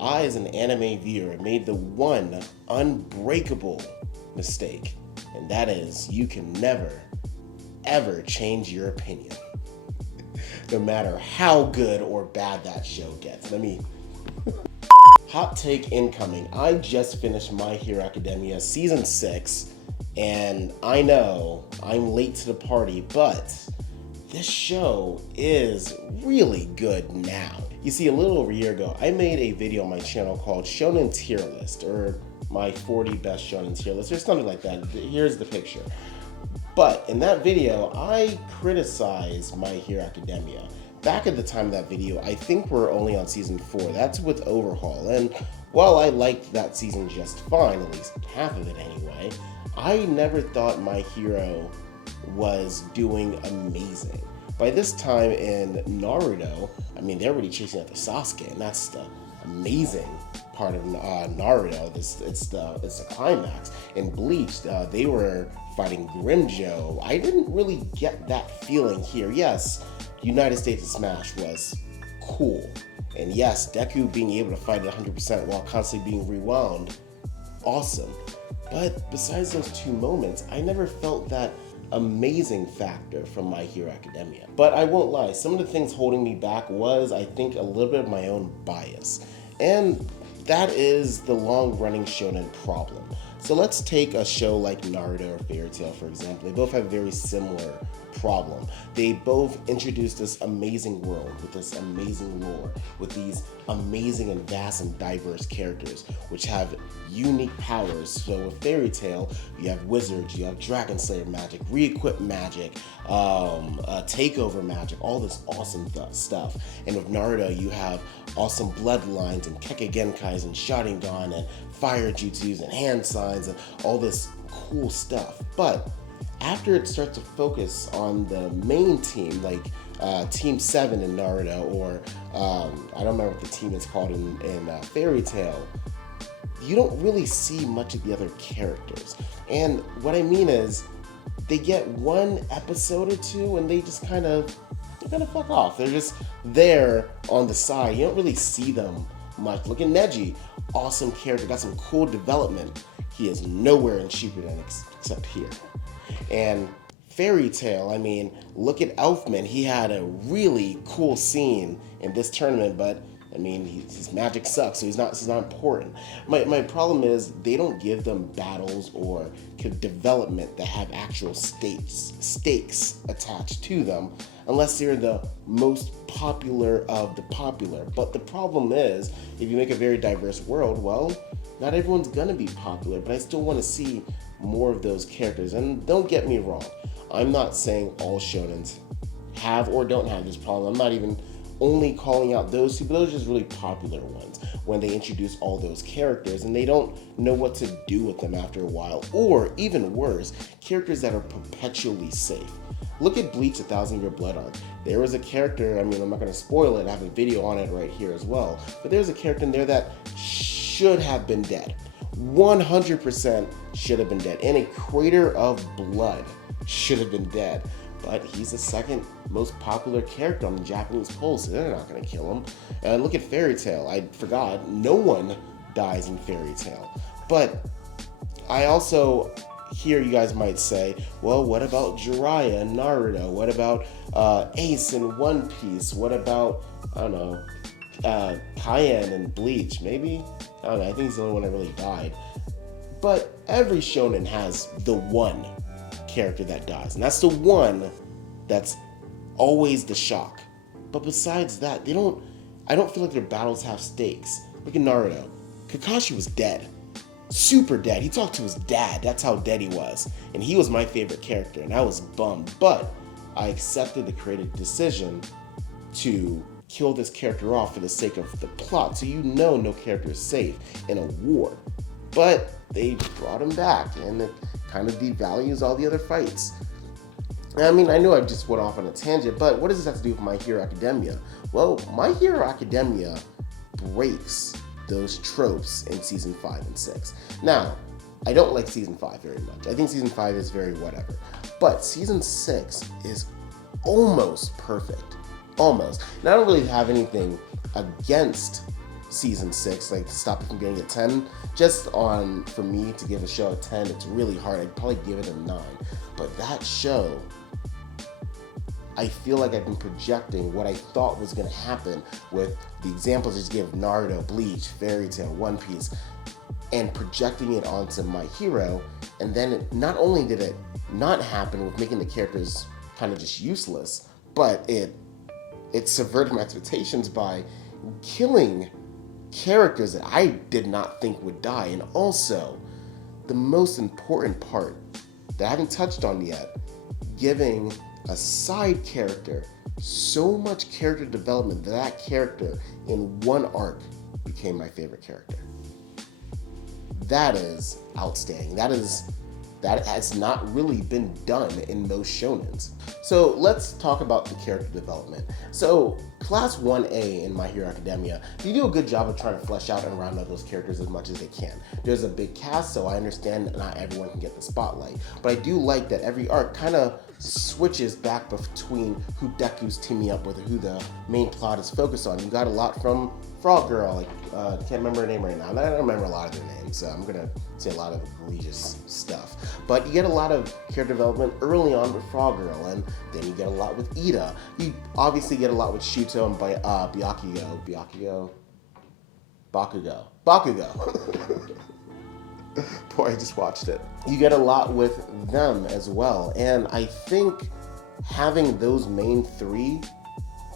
I, as an anime viewer, made the one unbreakable mistake, and that is you can never, ever change your opinion, no matter how good or bad that show gets. Hot take incoming. I just finished My Hero Academia Season 6, and I know I'm late to the party, but this show is really good now. You see, a little over a year ago, I made a video on my channel called Shonen Tier List, or my 40 best shonen tier list, or something like that. Here's the picture. But in that video, I criticized My Hero Academia. Back at the time of that video, I think we're only on season 4. That's with Overhaul. And while I liked that season just fine, at least half of it anyway, I never thought My Hero was doing amazing. By this time in Naruto, I mean, they're already chasing after Sasuke, and that's the amazing part of Naruto. It's the climax. In Bleach, they were fighting Grimjo. I didn't really get that feeling here. Yes, United States of Smash was cool, and yes, Deku being able to fight at 100% while constantly being rewound, awesome. But besides those two moments, I never felt that amazing factor from My Hero Academia. But I won't lie, some of the things holding me back was, I think, a little bit of my own bias. And that is the long-running shonen problem. So let's take a show like Naruto or Fairy Tail, for example. They both have very similar problem. They both introduced this amazing world with this amazing lore, with these amazing and vast and diverse characters, which have unique powers. So with Fairy Tail, you have wizards, you have Dragon Slayer magic, re-equip magic, takeover magic, all this awesome stuff. And with Naruto, you have awesome bloodlines and Kekkei Genkais and Sharingan and fire jutsus and hand signs and all this cool stuff. But after it starts to focus on the main team, like Team 7 in Naruto, or I don't remember what the team is called in Fairy Tail, you don't really see much of the other characters. And what I mean is, they get one episode or two and they just kind of fuck off. They're just there on the side. You don't really see them much. Look at Neji, awesome character, got some cool development. He is nowhere in Shippuden except here. And Fairy Tail, I mean, look at Elfman. He had a really cool scene in this tournament, but I mean, his magic sucks, so it's not important. My problem is they don't give them battles or development that have actual stakes attached to them, unless they're the most popular of the popular. But the problem is, if you make a very diverse world, well, not everyone's gonna be popular, but I still want to see more of those characters. And don't get me wrong, I'm not saying all shonens have or don't have this problem. I'm not even only calling out those two, but those are just really popular ones when they introduce all those characters and they don't know what to do with them after a while. Or even worse, characters that are perpetually safe. Look at Bleach: 1,000 Year Blood Arc. There was a character, I mean, I'm not going to spoil it, I have a video on it right here as well, but there's a character in there that should have been dead. 100% should have been dead. And a crater of blood should have been dead. But he's the second most popular character on the Japanese poll, so they're not going to kill him. And look at Fairy Tail. I forgot, no one dies in Fairy Tail. But I also hear you guys might say, well, what about Jiraiya in Naruto? What about Ace in One Piece? What about, I don't know, Cayenne in Bleach? Maybe? I don't know, I think he's the only one that really died. But every shonen has the one character that dies, and that's the one that's always the shock. But besides that, I don't feel like their battles have stakes. Look at Naruto. Kakashi was dead. Super dead. He talked to his dad. That's how dead he was. And he was my favorite character, and I was bummed. But I accepted the creative decision to kill this character off for the sake of the plot, so you know no character is safe in a war. But they brought him back, and it kind of devalues all the other fights. I mean, I know I just went off on a tangent, but what does this have to do with My Hero Academia? Well, My Hero Academia breaks those tropes in Season 5 and 6. Now, I don't like Season 5 very much. I think Season 5 is very whatever. But Season 6 is almost perfect. Almost. And I don't really have anything against season 6, like to stop it from getting a 10. Just on, for me to give a show a 10, it's really hard. I'd probably give it a 9. But that show, I feel like I've been projecting what I thought was going to happen with the examples I just gave of Naruto, Bleach, Fairy Tail, One Piece, and projecting it onto My Hero. And then not only did it not happen with making the characters kind of just useless, but it subverted my expectations by killing characters that I did not think would die. And also, the most important part that I haven't touched on yet, giving a side character so much character development that that character in one arc became my favorite character. That is outstanding. That has not really been done in most shonens. So let's talk about the character development. So Class 1A in My Hero Academia, they do a good job of trying to flesh out and round out those characters as much as they can. There's a big cast, so I understand that not everyone can get the spotlight. But I do like that every arc kind of switches back between who Deku's teaming up with and who the main plot is focused on. You got a lot from Frog Girl, like, can't remember her name right now. I don't remember a lot of their names, so I'm gonna say a lot of egregious stuff. But you get a lot of character development early on with Frog Girl, and then you get a lot with Ida. You obviously get a lot with Shuto and Bakugo. Boy, I just watched it. You get a lot with them as well, and I think having those main three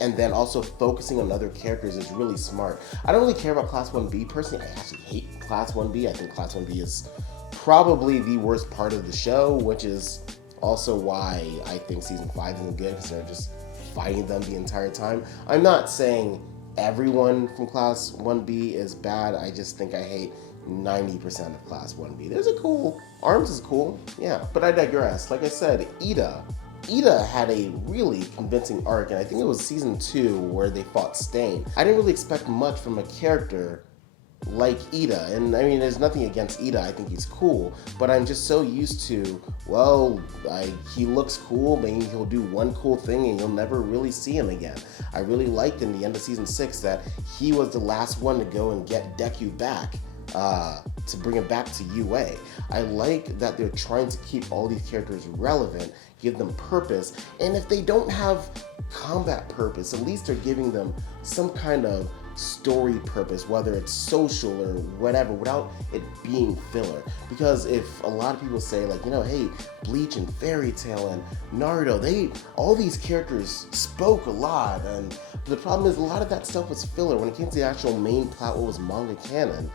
and then also focusing on other characters is really smart. I don't really care about Class 1B personally. I actually hate Class 1B. I think Class 1B is probably the worst part of the show, which is also why I think Season 5 isn't good, because they're just fighting them the entire time. I'm not saying everyone from Class 1B is bad. I just think I hate 90% of Class 1B. There's a cool, Arms is cool, yeah. But I digress. Like I said, Ida had a really convincing arc, and I think it was Season 2 where they fought Stain. I didn't really expect much from a character like Ida, and I mean, there's nothing against Ida, I think he's cool, but I'm just so used to, well, he looks cool, maybe he'll do one cool thing and you'll never really see him again. I really liked in the end of Season 6 that he was the last one to go and get Deku back, to bring him back to UA. I like that they're trying to keep all these characters relevant, give them purpose, and if they don't have combat purpose, at least they're giving them some kind of story purpose, whether it's social or whatever, without it being filler. Because if a lot of people say, like, you know, hey, Bleach and Fairy Tail and Naruto, all these characters spoke a lot, and the problem is a lot of that stuff was filler. When it came to the actual main plot, what was manga canon,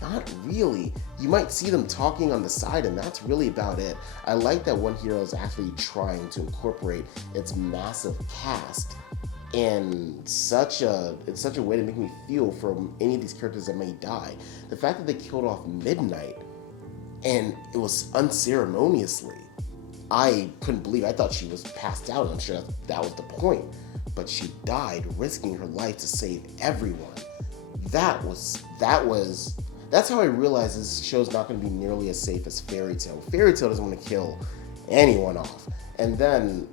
not really. You might see them talking on the side, and that's really about it. I like that One Hero is actually trying to incorporate its massive cast in such a way to make me feel for any of these characters that may die. The fact that they killed off Midnight, and it was unceremoniously, I couldn't believe. I thought she was passed out. I'm sure that was the point, but she died, risking her life to save everyone. That's how I realized this show's not going to be nearly as safe as Fairy Tail. Fairy Tail doesn't want to kill anyone off. And then,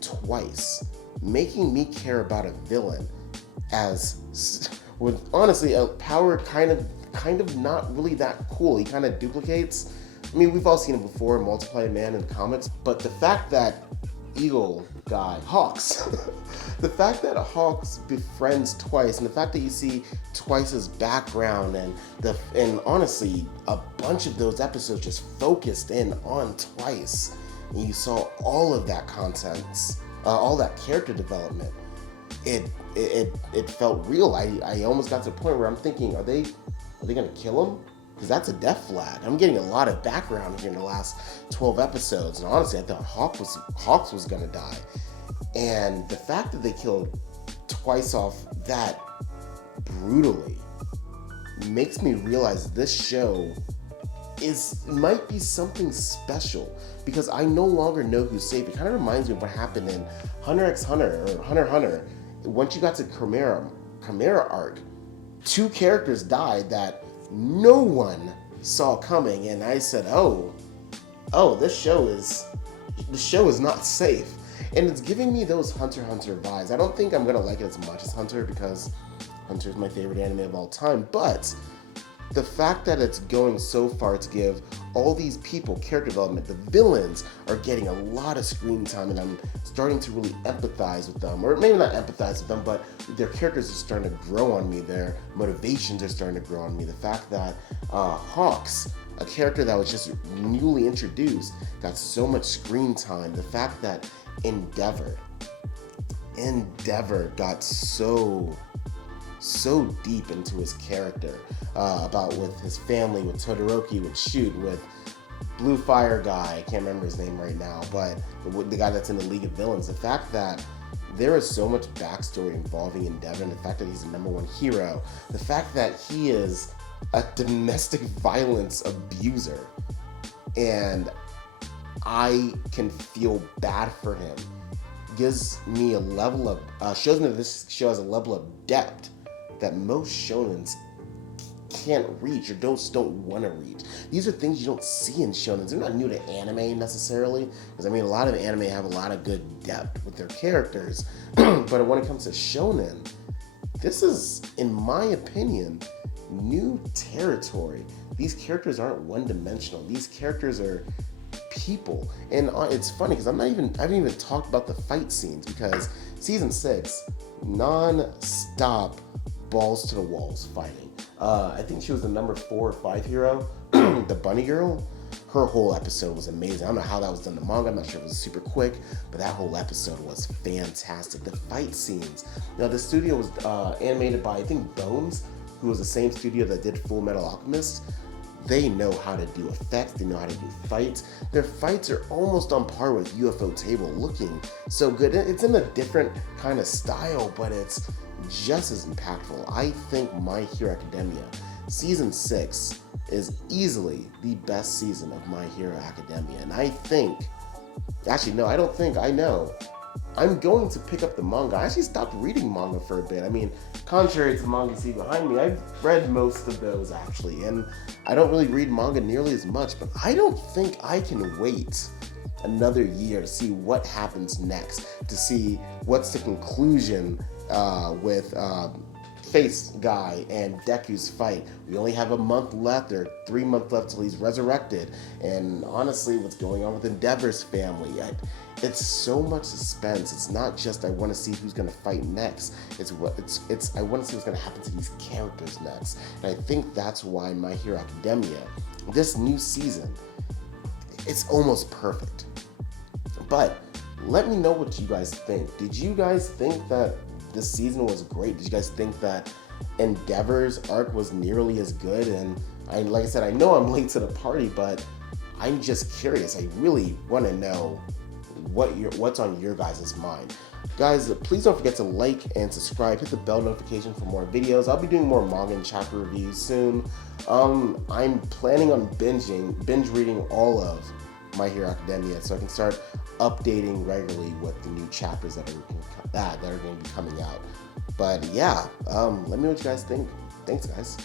twice, making me care about a villain with honestly a power kind of not really that cool. He kind of duplicates. I mean, we've all seen it before, Multiplier Man in the comics, but the fact that Eagle guy, Hawks, the fact that Hawks befriends Twice, and the fact that you see Twice's background, and honestly, a bunch of those episodes just focused in on Twice, and you saw all of that content, all that character development. It felt real. I almost got to the point where I'm thinking, are they gonna kill him? Because that's a death flag. I'm getting a lot of background here in the last 12 episodes, and honestly, I thought Hawks was gonna die. And the fact that they killed Twice off that brutally makes me realize this show might be something special, because I no longer know who's safe. It kind of reminds me of what happened in Hunter x Hunter, or Hunter x Hunter. Once you got to Chimera arc, 2 characters died that no one saw coming, and I said, oh, this show is not safe. And it's giving me those Hunter x Hunter vibes. I don't think I'm gonna like it as much as Hunter, because Hunter is my favorite anime of all time, but the fact that it's going so far to give all these people character development, the villains are getting a lot of screen time, and I'm starting to really empathize with them, or maybe not empathize with them, but their characters are starting to grow on me, their motivations are starting to grow on me. The fact that Hawks, a character that was just newly introduced, got so much screen time. The fact that Endeavor got so deep into his character, about with his family, with Todoroki, with Shoot, with Blue Fire guy, I can't remember his name right now, but the guy that's in the League of Villains. The fact that there is so much backstory involving Endeavor, and the fact that he's the #1 hero, the fact that he is a domestic violence abuser, and I can feel bad for him, gives me a level of, shows me that this show has a level of depth that most shonens can't reach, or don't want to reach. These are things you don't see in shonens. They're not new to anime necessarily, because I mean, a lot of anime have a lot of good depth with their characters, but when it comes to shonen, this is, in my opinion, new territory. These characters aren't one-dimensional. These characters are people, and it's funny because I haven't even talked about the fight scenes, because season 6, non-stop balls to the walls fighting. I think she was the number 4 or 5 hero, the bunny girl. Her whole episode was amazing. I don't know how that was done in the manga. I'm not sure if it was super quick, but that whole episode was fantastic. The fight scenes. Now, the studio was animated by, I think, Bones, who was the same studio that did Full Metal Alchemist. They know how to do effects. They know how to do fights. Their fights are almost on par with UFO Table, looking so good. It's in a different kind of style, but it's just as impactful. I think My Hero Academia season 6 is easily the best season of My Hero Academia, and I think, actually no, I don't think, I know, I'm going to pick up the manga. I actually stopped reading manga for a bit. I mean, contrary to the manga you see behind me, I've read most of those actually, and I don't really read manga nearly as much, but I don't think I can wait another year to see what happens next, to see what's the conclusion with Face Guy and Deku's fight. We only have a month left, or 3 months left till he's resurrected, and honestly, what's going on with Endeavor's family? It's so much suspense. It's not just I want to see who's going to fight next. It's I want to see what's going to happen to these characters next, and I think that's why My Hero Academia, this new season, it's almost perfect. But let me know what you guys think. Did you guys think that this season was great? Did you guys think that Endeavor's arc was nearly as good? And like I said, I know I'm late to the party, but I'm just curious. I really want to know what's on your guys' mind. Guys, please don't forget to like and subscribe. Hit the bell notification for more videos. I'll be doing more manga and chapter reviews soon. I'm planning on binge reading all of My Hero Academia, so I can start updating regularly with the new chapters that are going to be coming out. But yeah, let me know what you guys think. Thanks, guys.